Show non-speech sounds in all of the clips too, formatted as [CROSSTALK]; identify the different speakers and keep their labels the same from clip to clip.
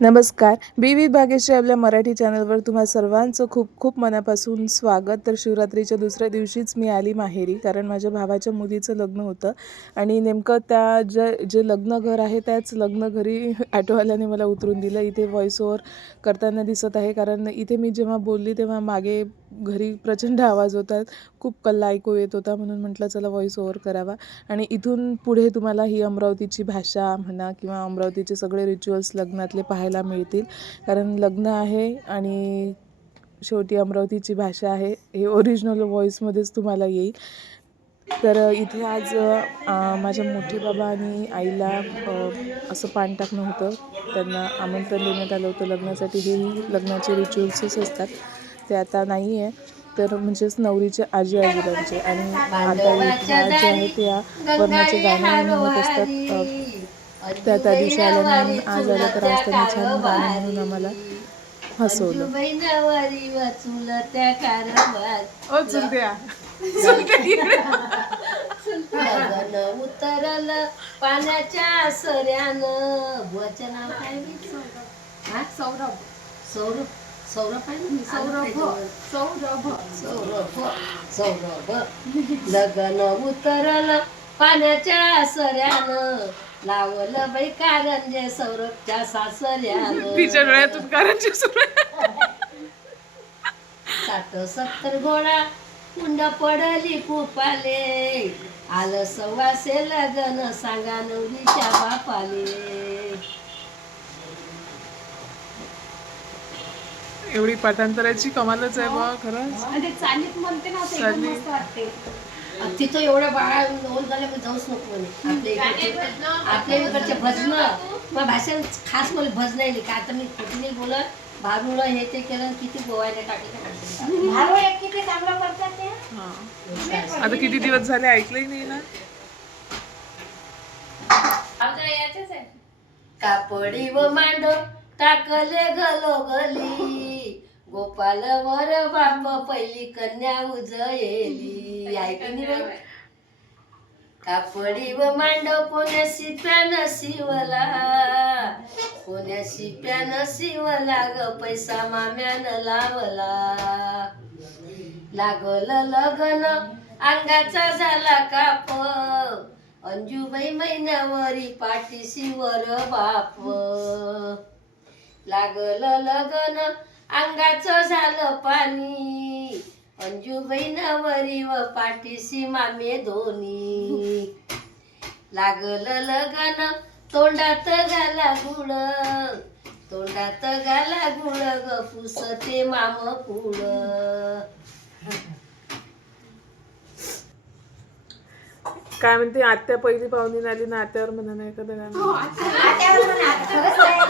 Speaker 1: नमस्कार. विविध भाग्यश्री आपल्या मराठी चॅनलवर तुम्हा सर्वांचं खूप खूप मनापासून स्वागत. तर शिवरात्रीच्या दुसऱ्या दिवशीच मी आली माहेरी कारण माझ्या भावाच्या मुलीचं लग्न होतं आणि नेमकं त्या जे जे लग्न घर आहे त्याच लग्न घरी [LAUGHS] ॲटोवाल्याने मला उतरून दिलं. इथे व्हॉइस ओव्हर करताना दिसत आहे कारण इथे मी जेव्हा बोलली तेव्हा मागे घरी प्रचंड आवाज होतात. खूप कल्ला ऐकू येत होता म्हणून म्हटलं चला व्हॉइस ओव्हर करावा. आणि इथून पुढे तुम्हाला ही अमरावतीची भाषा म्हणा किंवा अमरावतीचे सगळे रिच्युअल्स लग्नातले पाहायला मिळतील. कारण लग्न आहे आणि शेवटी अमरावतीची भाषा आहे. हे ओरिजिनल व्हॉईसमध्येच तुम्हाला येईल. तर इथे आज माझ्या मोठे बाबा आणि आईला असं पान टाकणं होतं. त्यांना आमंत्रण देण्यात आलं होतं लग्नासाठी. हेही लग्नाचे रिच्युअल्सच असतात. ते आता नाही आहे तर म्हणजेच नवरीचे आजी आजोबांचे. आणि आता जे आहे ते या वरणाचे गाणं म्हणत असतात. त्या त्या दिवशी आल्या म्हणून आज आलं तर आज त्यांनी छान गाणं म्हणून आम्हाला हसवलं.
Speaker 2: त्या
Speaker 1: ओ चुलत्या [LAUGHS]
Speaker 2: उतरल पाण्याच्या सऱ्यानं. वचन काय? हा?
Speaker 3: सौरभ.
Speaker 2: सौरभ. सौरभ आहे ना?
Speaker 3: सौरभ सौरभ
Speaker 2: सौरभ सौरभ लगन उतरल पाण्याच्या सऱ्यानं लावलं बाई कारंजे सौरभच्या सासऱ्यानं.
Speaker 1: तिच्या डोळ्यातून कारंजी.
Speaker 2: साठ सत्तर घोडा कुंड पडली कुपाले आलं सव्वाशे लगन सांगा नवरीच्या बापाले.
Speaker 1: एवढी पाठांतराची कमालच आहे बा खरंच.
Speaker 3: आणि चालीत म्हणते ना ते एकदम
Speaker 1: चालीत.
Speaker 3: मस्त वाटते.
Speaker 2: आणि तिथं एवढ्या बाळा ओल झाल्या की जाऊच नको म्हणे. आपल्या इकडचे आपल्या इकडचे भजन मग भाषण खास मला भजन येईल का आता मी कुठे नाही बोलत. भारुळ हे ते केलं आणि किती गोवायला टाकले
Speaker 3: भारो एक किती चांगलं करतात ते?
Speaker 1: हा. आता किती दिवस झाले ऐकलंही नाही ना?
Speaker 2: कापडी व मांड टाकले गलोगली. गोपाल वर बाप पहिली कन्या उजयली ऐकली कापडी व मांड कोण्या शिप्यानं शिवला कोण्या शिप्यानं शिवला ग पैसा माम्यानं लावला. लागलं लगन अंगाचा झाला काप. अंजूबाई महिन्यावरी पाठीशी वर बाप. लागलं लगन अंगाचं झालं पाणी. अंजूबाई नवरी व पाठीशी मामे दोन्ही. लागलं लगन तोंडात घाला गुळ. तोंडात घाला गुळ ग पुसते माम कुड
Speaker 1: काय म्हणते आत्या पहिली पाहुणी आली ना आत्यावर म्हणा नाही एखादं गाणं
Speaker 3: आट्यावर म्हणा खरंच आहे.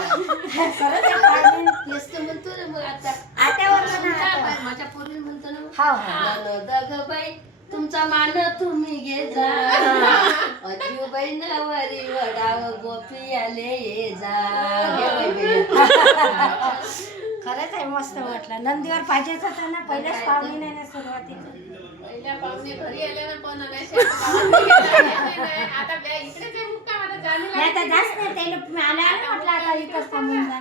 Speaker 3: खरंच आहे पाहिजे.
Speaker 2: तेच तर म्हणतो ना मग आता.
Speaker 3: आट्यावर म्हणा
Speaker 2: काय
Speaker 3: आट्यावर.
Speaker 2: बाई, माझ्या पोरीला म्हणतो ना मग.
Speaker 3: हा हा.
Speaker 2: ननद ग बाई तुमचा मान तुम्ही घे जा. अजूबाई नवरी वडाव गोपी आले ये जा. घे बाई बाई.
Speaker 3: खरंच आहे मस्त म्हटलं नंदीवर पाहिजेच होतं ना पहिल्याच पाहुणी नाही ना सुरुवातीला नाही आता जास्त नाही त्याला तुम्ही आल्या आल्या म्हटलं आता इथंच थांबून जा.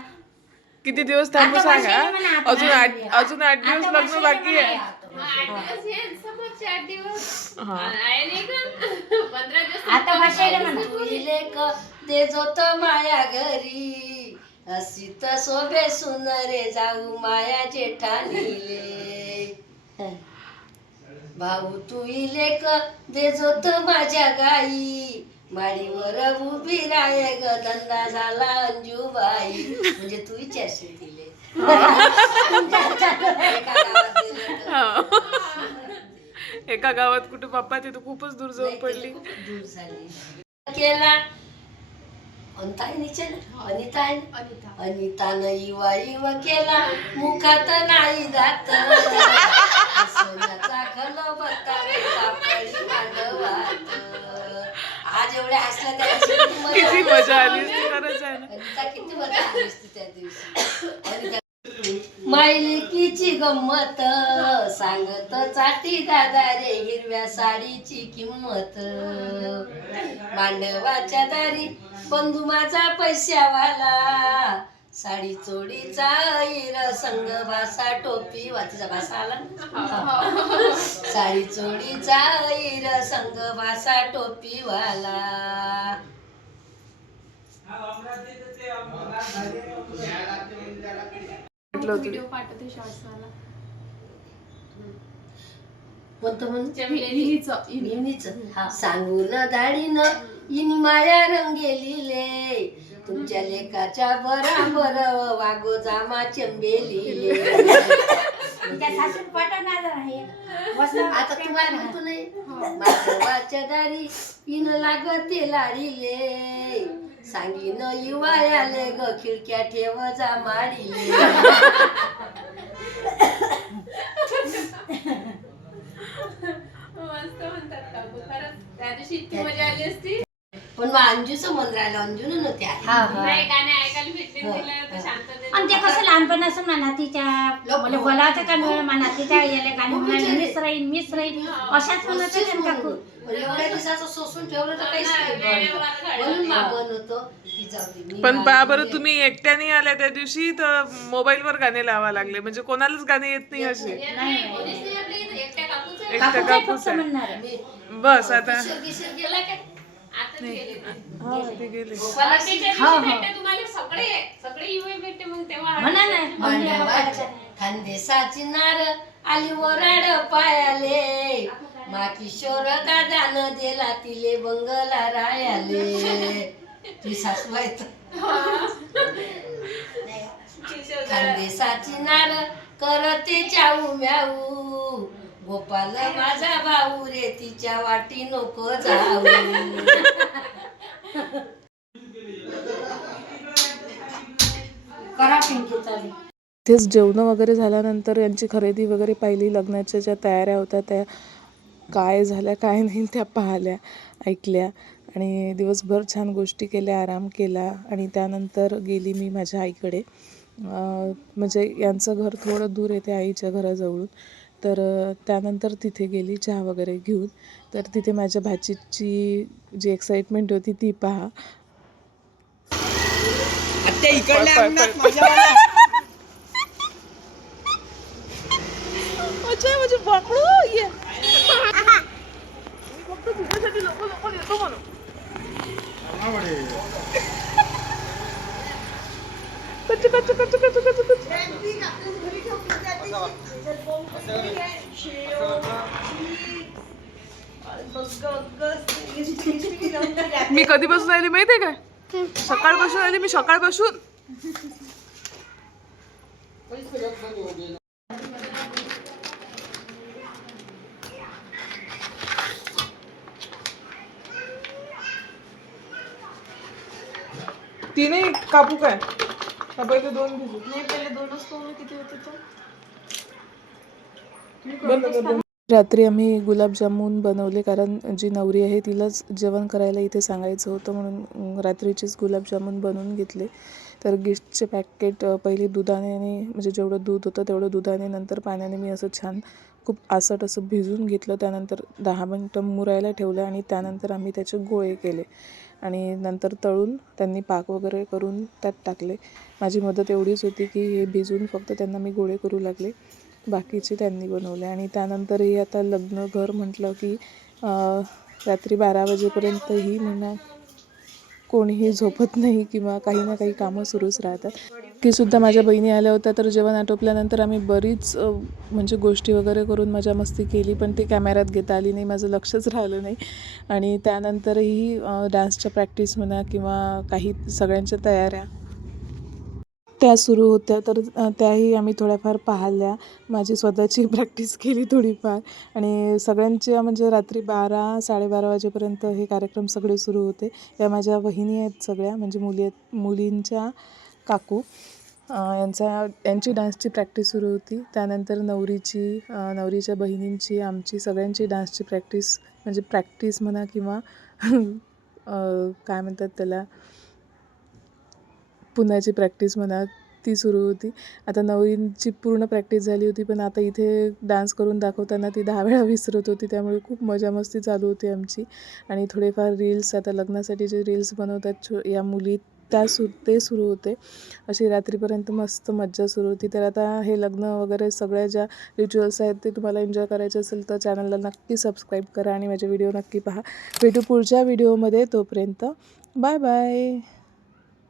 Speaker 1: किती दिवस थांबू
Speaker 3: आता
Speaker 1: सांगा?
Speaker 3: आता
Speaker 1: अजून आठ
Speaker 3: नाही.
Speaker 1: अजून आठ दिवस
Speaker 3: आता
Speaker 1: लग्न
Speaker 3: वर्षाने
Speaker 1: बाकी आहे. हा
Speaker 3: आता भाषेला म्हणा.
Speaker 2: तुईले क? ते जोत माया घरी. हसीत शोभे सुनरे जाऊ माया जेठानीले भाऊ तू लेक दे जोत माझ्या गाई. माडीवर उभी राय ग धंदा झाला अंजूबाई. म्हणजे तू विचारशील तिले एका गावात तर.
Speaker 1: हा. एका गावात कुठे बाप्पा तिथं खूपच दूर जाऊन पडली.
Speaker 2: खूप दूर झाली. केला. अनिताईनीचे ना अनिताई? अनितानं इवा इवा केला. मुखात नाही जात. सोन्याचा खलबत्ता कापडी मांडवात आज एवढ्या हसल्या त्या दिवशी किती
Speaker 1: किती
Speaker 2: मजा
Speaker 1: मजा आली असती खरंच आहे ना
Speaker 2: अनिता किती मजा आली असती त्या दिवशी. अनिता मायलिकीची गंमत सांगत चाटी दादा रे हिरव्या साडीची किंमत. मांडवाच्या दारी बंधू माझा पैशावाला. साडी चोडीचा ऐर संग भासा टोपी वातीचा भासा आला ना? साडी चोडीचा ऐर संग भासा टोपी वाला. कोणतं म्हणून सांगून दाढीनं इन माया रंगेलिले. तुमच्या लेकाच्या बराबर वागो जामा चंबेलिले
Speaker 3: त्या सासून पटणार आहे. मस्त
Speaker 2: आता तुम्हाला म्हणतो नाही माधवाच्या दारी इन लागते लाडीले. सांगीन युवायाले ग खिडक्या ठेव जा माडीले.
Speaker 4: मस्त म्हणतात काकू खरंच त्या दिवशी इतकी मजा आली असती.
Speaker 2: पण मग अंजूचं मन राहिलं अंजून नव्हते आली.
Speaker 4: नाही गाणे ऐकायला भेटले
Speaker 2: हो.
Speaker 4: तिला तर शांततेत
Speaker 3: आणि ते कसं लहानपणापासून मला नातीच्या
Speaker 2: लोक-
Speaker 3: मला बोलायचं का मला नातीच्या याला गाणी मीच राहीन मीच राहीन. अशाच म्हणत होते ना काकू
Speaker 2: एवढ्या दिवसाचं सोसून ठेवलं तर काहीच नाही
Speaker 4: वेळेवर
Speaker 2: बनलं. होतं की जाऊ दे, मी
Speaker 1: पण पहा बरं. तुम्ही एकट्याने आल्या त्या दिवशी तर मोबाईलवर गाणे लावा लागले. म्हणजे कोणालाच गाणे येत नाही असे.
Speaker 4: कोणीच नाही आपल्या इथं, एकट्या काकूच आहे.
Speaker 1: एकट्या
Speaker 3: काकू काय
Speaker 1: कापूस
Speaker 3: फक्त
Speaker 1: आहे.
Speaker 3: म्हणणार. आहे
Speaker 2: मी
Speaker 1: बस आता.
Speaker 2: किशोर किशोर गेला काय
Speaker 4: आताच गेले ते.
Speaker 1: गेले.
Speaker 3: म्हणा ना.
Speaker 2: खानदेसाची नार आली वराड पायाले. मा किशोर दादानं दिला तिले बंगला रायाले. ती सासू आहे. खानदेसाची नार करते चाऊ म्याऊ. गोपाल माझा भाऊ रे तिच्या वाटी नको जाऊ.
Speaker 3: करा पिंकी चालू.
Speaker 1: तेच जेवणं वगैरे झाल्यानंतर यांची खरेदी वगैरे पाहिली लग्नाच्या ज्या तयाऱ्या होत्या त्या काय झाल्या काय नाही त्या पाहिल्या ऐकल्या. आणि दिवसभर छान गोष्टी केल्या आराम केला. आणि त्यानंतर गेली मी माझ्या आईकडे. म्हणजे यांचं घर थोडं दूर येते आईच्या घराजवळून. तर त्यानंतर तिथे गेली चहा वगैरे घेऊन. तर तिथे माझ्या भाचीची जी एक्साइटमेंट होती ती पहा. मी कधीपासून आली माहितीये काय सकाळपासून आली मी सकाळपासून. तीनही कापू काय? का पहिले दोन भिजू. नाही पहिले दोनच किती होते रात्री आम्ही गुलाबजामून बनवले कारण जी नवरी आहे तिलाच जेवण करायला इथे सांगायचं होतं म्हणून रात्रीचेच गुलाबजामून बनवून घेतले. तर गिफ्टचे पॅकेट पहिले दुधाने आणि म्हणजे जेवढं दूध होतं तेवढं दुधाने नंतर पाण्याने मी असं छान खूप आसट असं भिजून घेतलं. त्यानंतर दहा मिनटं मुरायला ठेवलं आणि त्यानंतर आम्ही त्याचे गोळे केले आणि नंतर तळून त्यांनी पाक वगैरे करून त्यात टाकले. माझी मदत एवढीच होती की हे भिजून फक्त त्यांना मी गोळे करू लागले. बाकीचे त्यांनी बनवले. आणि त्यानंतरही आता लग्न घर म्हटलं की रात्री बारा वाजेपर्यंतही म्हणा कोणीही झोपत नाही किंवा काही ना काही कामं सुरूच राहतात. की सुद्धा माझ्या बहिणी आल्या होत्या तर जेवण आटोपल्यानंतर आम्ही बरीच म्हणजे गोष्टी वगैरे करून मजा मस्ती केली पण ती कॅमेऱ्यात घेता आली नाही माझं लक्षच राहिलं नाही. आणि त्यानंतरही डान्सच्या प्रॅक्टिस म्हणा किंवा काही सगळ्यांच्या तयाऱ्या त्या सुरू होत्या. तर त्याही आम्ही थोड्याफार पाहिल्या. माझी स्वतःची [LAUGHS] प्रॅक्टिस केली थोडीफार. आणि सगळ्यांच्या म्हणजे रात्री बारा साडेबारा वाजेपर्यंत हे कार्यक्रम सगळे सुरू होते. या माझ्या वहिनी आहेत सगळ्या. म्हणजे मुली आहेत मुलींच्या काकू. यांचा यांची डान्सची प्रॅक्टिस सुरू होती. त्यानंतर नवरीची नवरीच्या बहिणींची आमची सगळ्यांची डान्सची प्रॅक्टिस म्हणजे प्रॅक्टिस म्हणा किंवा [LAUGHS] काय म्हणतात त्याला पुण्याची प्रॅक्टिस म्हणा ती सुरू होती. आता नवरींची पूर्ण प्रॅक्टिस झाली होती पण आता इथे डान्स करून दाखवताना ती दहा वेळा विसरत होती त्यामुळे खूप मजा मस्ती चालू होती आमची. आणि थोडेफार रील्स आता लग्नासाठी जे रील्स बनवतात छो या मुली त्या सु ते सुरू होते. अशी रात्रीपर्यंत मस्त मज्जा सुरू होती. तर आता हे लग्न वगैरे सगळ्या ज्या रिच्युअल्स आहेत ते तुम्हाला एन्जॉय करायचे असेल तर चॅनलला नक्की सबस्क्राईब करा आणि माझे व्हिडिओ नक्की पहा. भेटू पुढच्या व्हिडिओमध्ये तोपर्यंत. Bye bye